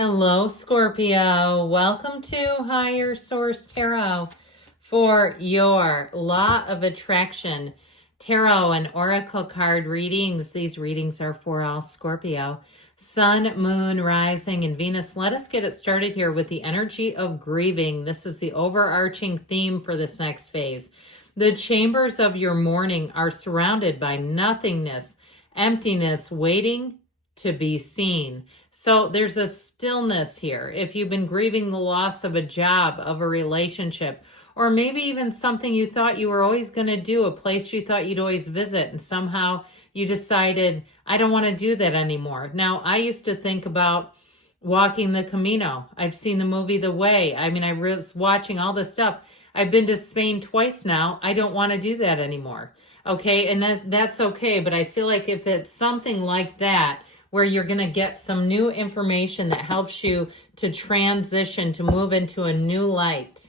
Hello, Scorpio. Welcome to Higher Source Tarot for your Law of Attraction Tarot and Oracle card readings. These readings are for all Scorpio. Sun, Moon, Rising, and Venus. Let us get it started here with the energy of grieving. This is the overarching theme for this next phase. The chambers of your morning are surrounded by nothingness, emptiness, waiting to be seen. So there's a stillness here. If you've been grieving the loss of a job, of a relationship, or maybe even something you thought you were always going to do, a place you thought you'd always visit, and somehow you decided, I don't want to do that anymore. Now, I used to think about walking the Camino. I've seen the movie The Way. I mean, I was watching all this stuff. I've been to Spain twice now. I don't want to do that anymore. Okay, and that's okay. But I feel like if it's something like that, where you're going to get some new information that helps you to transition, to move into a new light.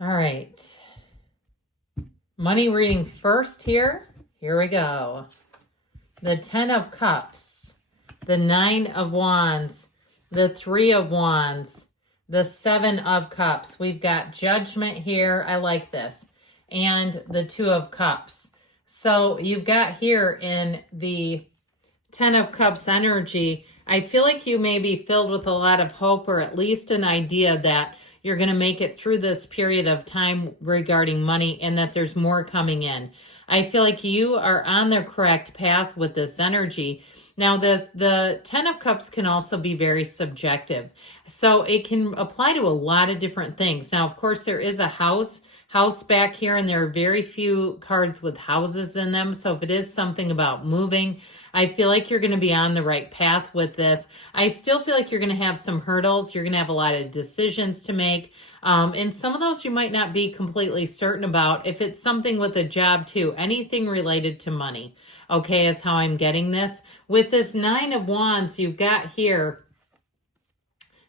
All right. Money reading first here. Here we go. The 10 of Cups, the 9 of Wands, the 3 of Wands, the 7 of Cups. We've got Judgment here. I like this. And the 2 of Cups. So you've got here in the 10 of Cups energy, I feel like you may be filled with a lot of hope, or at least an idea that you're going to make it through this period of time regarding money, and that there's more coming in. I feel like you are on the correct path with this energy. Now, the 10 of Cups can also be very subjective. So it can apply to a lot of different things. Now, of course, there is a house back here, and there are very few cards with houses in them. So if it is something about moving, I feel like you're going to be on the right path with this. I still feel like you're going to have some hurdles. You're going to have a lot of decisions to make. And some of those you might not be completely certain about. If it's something with a job too, anything related to money, okay, is how I'm getting this. With this 9 of Wands, you've got here,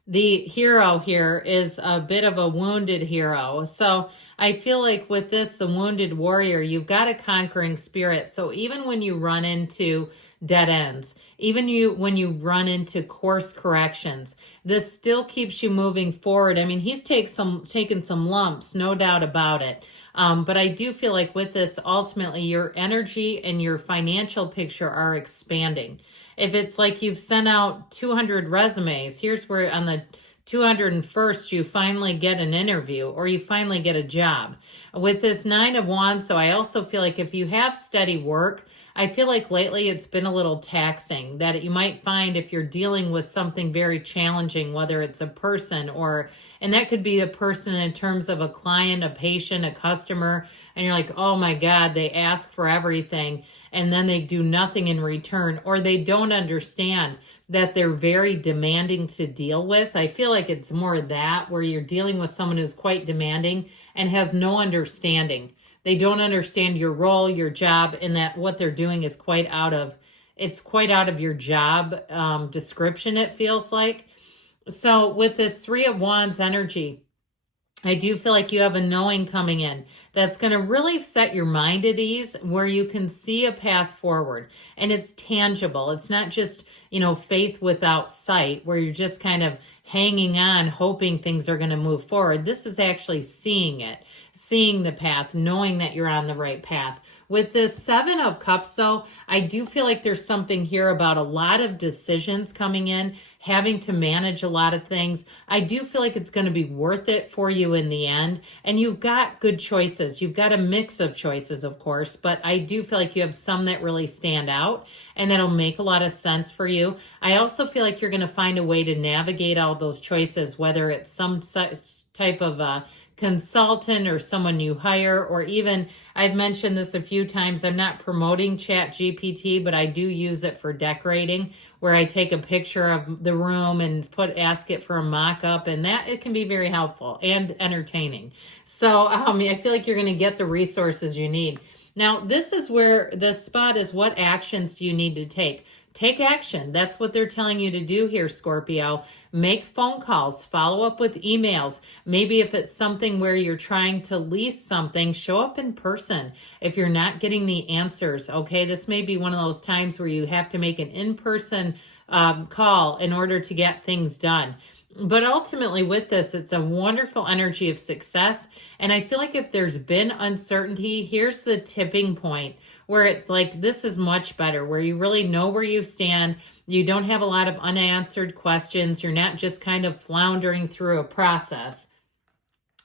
the hero here is a bit of a wounded hero. So I feel like with this, the wounded warrior, you've got a conquering spirit. So even when you run into dead ends, even when you run into course corrections, this still keeps you moving forward. I mean, he's taken some lumps, no doubt about it. But I do feel like with this, ultimately, your energy and your financial picture are expanding. If it's like you've sent out 200 resumes, here's where on the 201st, you finally get an interview, or you finally get a job. With this 9 of Wands, so I also feel like if you have steady work, I feel like lately it's been a little taxing, that you might find if you're dealing with something very challenging, whether it's a person and that could be a person in terms of a client, a patient, a customer, and you're like, oh my God, they ask for everything, and then they do nothing in return, or they don't understand that they're very demanding to deal with. I feel like it's more that, where you're dealing with someone who's quite demanding and has no understanding. They don't understand your role, your job, and that what they're doing is quite out of your job description, it feels like. So with this 3 of Wands energy, I do feel like you have a knowing coming in that's going to really set your mind at ease, where you can see a path forward, and it's tangible. It's not just, faith without sight, where you're just kind of hanging on, hoping things are going to move forward. This is actually seeing it, seeing the path, knowing that you're on the right path. With this 7 of Cups, though, I do feel like there's something here about a lot of decisions coming in, having to manage a lot of things. I do feel like it's going to be worth it for you in the end. And you've got good choices. You've got a mix of choices, of course, but I do feel like you have some that really stand out and that'll make a lot of sense for you. I also feel like you're going to find a way to navigate all those choices, whether it's some type of consultant or someone you hire, or even, I've mentioned this a few times, I'm not promoting ChatGPT, but I do use it for decorating, where I take a picture of the room and ask it for a mock-up, and that it can be very helpful and entertaining. So I feel like you're going to get the resources you need. Now, this is where the spot is, what actions do you need to take? Take action. That's what they're telling you to do here, Scorpio. Make phone calls, follow up with emails. Maybe if it's something where you're trying to lease something, show up in person. If you're not getting the answers, okay, this may be one of those times where you have to make an in-person call in order to get things done. But ultimately with this, it's a wonderful energy of success. And I feel like if there's been uncertainty, here's the tipping point where it's like, this is much better, where you really know where you stand. You don't have a lot of unanswered questions. You're not just kind of floundering through a process.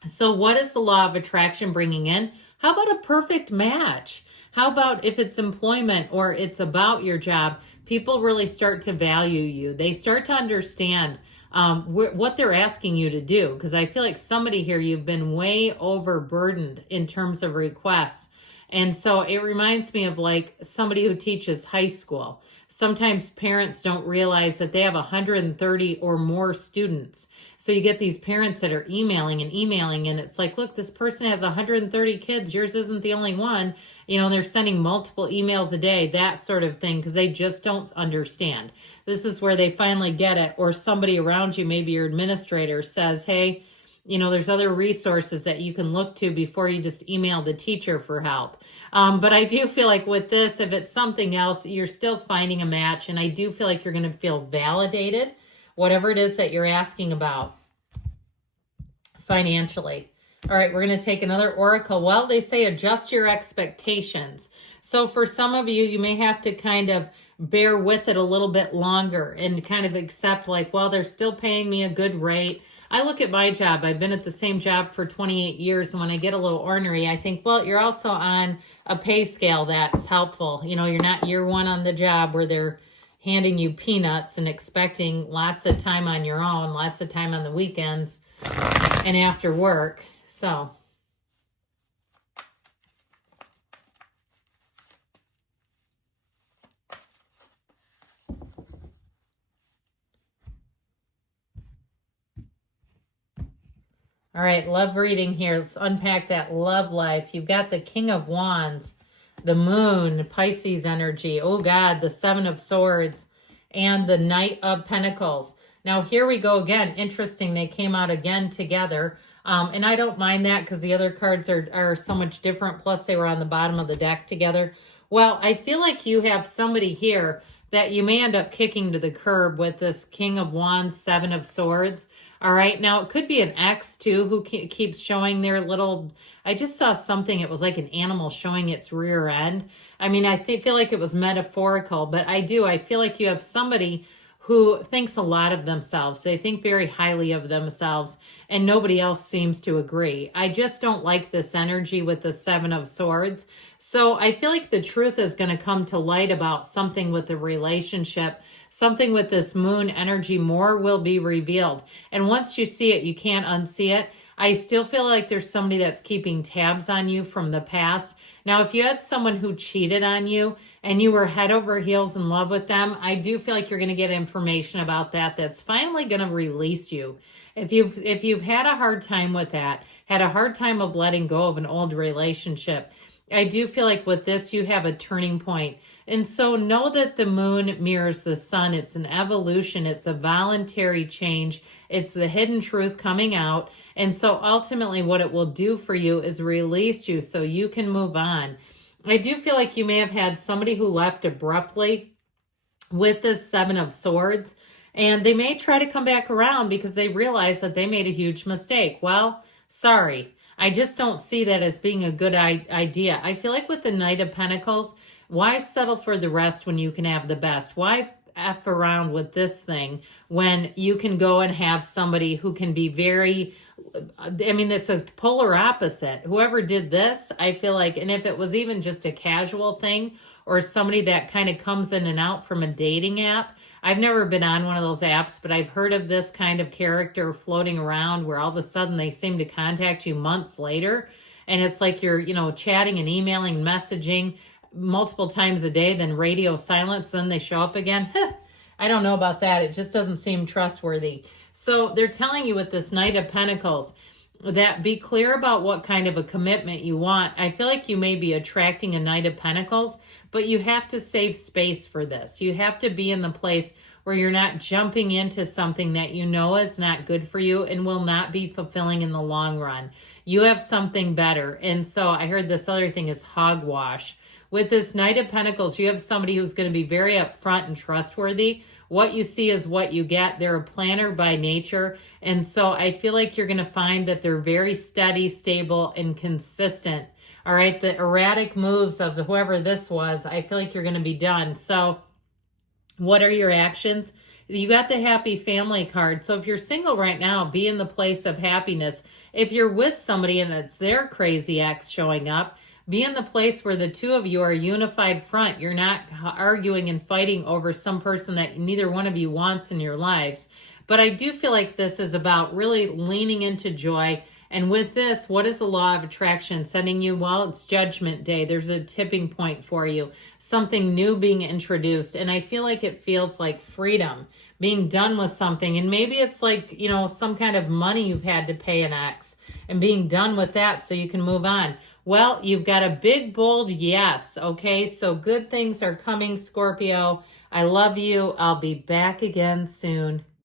So what is the law of attraction bringing in? How about a perfect match? How about if it's employment or it's about your job, people really start to value you. They start to understand what they're asking you to do. Because I feel like somebody here, you've been way overburdened in terms of requests. And so it reminds me of like somebody who teaches high school. Sometimes parents don't realize that they have 130 or more students. So you get these parents that are emailing, and it's like, look, this person has 130 kids. Yours isn't the only one. You know, they're sending multiple emails a day, that sort of thing, because they just don't understand. This is where they finally get it. Or somebody around you, maybe your administrator, says, hey, you know, there's other resources that you can look to before you just email the teacher for help. But I do feel like with this, if it's something else, you're still finding a match. And I do feel like you're going to feel validated, whatever it is that you're asking about financially. All right, we're going to take another oracle. Well, they say adjust your expectations. So for some of you, you may have to kind of bear with it a little bit longer and kind of accept like, well, they're still paying me a good rate. I look at my job. I've been at the same job for 28 years. And when I get a little ornery, I think, well, you're also on a pay scale that's helpful. You know, you're not year one on the job where they're handing you peanuts and expecting lots of time on your own, lots of time on the weekends and after work. So all right, love reading here. Let's unpack that love life. You've got the King of Wands, the Moon, Pisces energy. Oh God, the Seven of Swords, and the Knight of Pentacles. Now here we go again. Interesting, they came out again together. And I don't mind that because the other cards are so much different. Plus they were on the bottom of the deck together. Well, I feel like you have somebody here that you may end up kicking to the curb with this King of Wands, Seven of Swords. All right. Now, it could be an ex, too, who keeps showing their little... I just saw something. It was like an animal showing its rear end. I mean, I feel like it was metaphorical, but I feel like you have somebody who thinks a lot of themselves. They think very highly of themselves, and nobody else seems to agree. I just don't like this energy with the Seven of Swords. So I feel like the truth is going to come to light about something with the relationship, something with this Moon energy. More will be revealed. And once you see it, you can't unsee it. I still feel like there's somebody that's keeping tabs on you from the past. Now, if you had someone who cheated on you and you were head over heels in love with them, I do feel like you're going to get information about that that's finally going to release you. If you've had a hard time with that, had a hard time of letting go of an old relationship, I do feel like with this, you have a turning point. And so know that the Moon mirrors the sun. It's an evolution. It's a voluntary change. It's the hidden truth coming out. And so ultimately what it will do for you is release you so you can move on. I do feel like you may have had somebody who left abruptly with this Seven of Swords, and they may try to come back around because they realize that they made a huge mistake. Well, sorry. I just don't see that as being a good idea. I feel like with the Knight of Pentacles, why settle for the rest when you can have the best? Why F around with this thing when you can go and have somebody who can be very, I mean, it's a polar opposite. Whoever did this, I feel like, and if it was even just a casual thing or somebody that kind of comes in and out from a dating app, I've never been on one of those apps, but I've heard of this kind of character floating around where all of a sudden they seem to contact you months later. And it's like you're, chatting and emailing, messaging multiple times a day, then radio silence, then they show up again. I don't know about that. It just doesn't seem trustworthy. So they're telling you with this Knight of Pentacles, that be clear about what kind of a commitment you want. I feel like you may be attracting a Knight of Pentacles, but you have to save space for this. You have to be in the place where you're not jumping into something that you know is not good for you and will not be fulfilling in the long run. You have something better. And so I heard this other thing is hogwash. With this Knight of Pentacles, you have somebody who's going to be very upfront and trustworthy. What you see is what you get. They're a planner by nature. And so I feel like you're going to find that they're very steady, stable, and consistent. All right. The erratic moves of whoever this was, I feel like you're going to be done. So what are your actions? You got the happy family card. So if you're single right now, be in the place of happiness. If you're with somebody and it's their crazy ex showing up, be in the place where the two of you are a unified front. You're not arguing and fighting over some person that neither one of you wants in your lives. But I do feel like this is about really leaning into joy. And with this, what is the law of attraction sending you? Well, it's Judgment Day. There's a tipping point for you. Something new being introduced. And I feel like it feels like freedom, being done with something. And maybe it's like, you know, some kind of money you've had to pay an ex and being done with that so you can move on. Well, you've got a big, bold yes. Okay, so good things are coming, Scorpio. I love you. I'll be back again soon.